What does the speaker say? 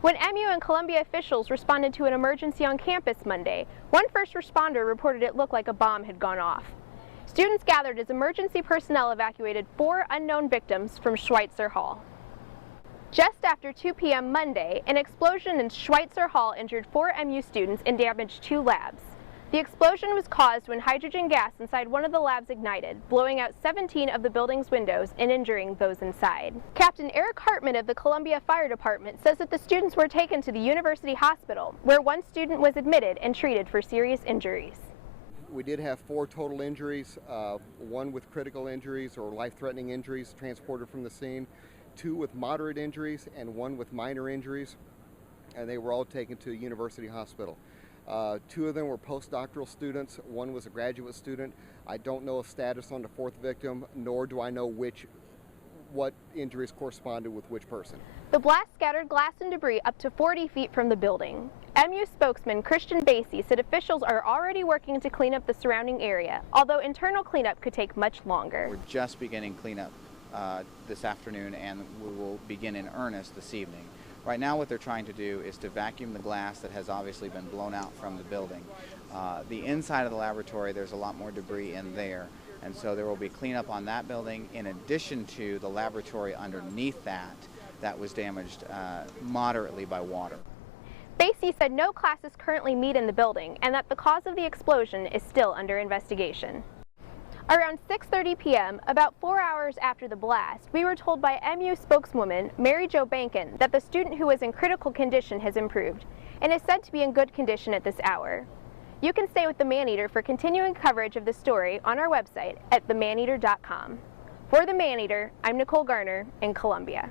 When MU and Columbia officials responded to an emergency on campus Monday, one first responder reported it looked like a bomb had gone off. Students gathered as emergency personnel evacuated 4 unknown victims from Schweitzer Hall. Just after 2 p.m. Monday, an explosion in Schweitzer Hall injured 4 MU students and damaged 2 labs. The explosion was caused when hydrogen gas inside one of the labs ignited, blowing out 17 of the building's windows and injuring those inside. Captain Eric Hartman of the Columbia Fire Department says that the students were taken to the University Hospital, where one student was admitted and treated for serious injuries. We did have 4 total injuries, 1 with critical injuries or life-threatening injuries transported from the scene, 2 with moderate injuries, and 1 with minor injuries, and they were all taken to University Hospital. 2 of them were postdoctoral students, 1 was a graduate student. I don't know a status on the 4th victim, nor do I know what injuries corresponded with which person. The blast scattered glass and debris up to 40 feet from the building. MU spokesman Christian Basie said officials are already working to clean up the surrounding area, although internal cleanup could take much longer. We're just beginning cleanup this afternoon, and we will begin in earnest this evening. Right now what they're trying to do is to vacuum the glass that has obviously been blown out from the building. The inside of the laboratory, there's a lot more debris in there, and so there will be cleanup on that building in addition to the laboratory underneath that was damaged moderately by water. Basie said no classes currently meet in the building and that the cause of the explosion is still under investigation. Around 6:30 p.m., about 4 hours after the blast, we were told by MU spokeswoman Mary Jo Bankin that the student who was in critical condition has improved and is said to be in good condition at this hour. You can stay with the Maneater for continuing coverage of the story on our website at themaneater.com. For the Maneater, I'm Nicole Garner in Columbia.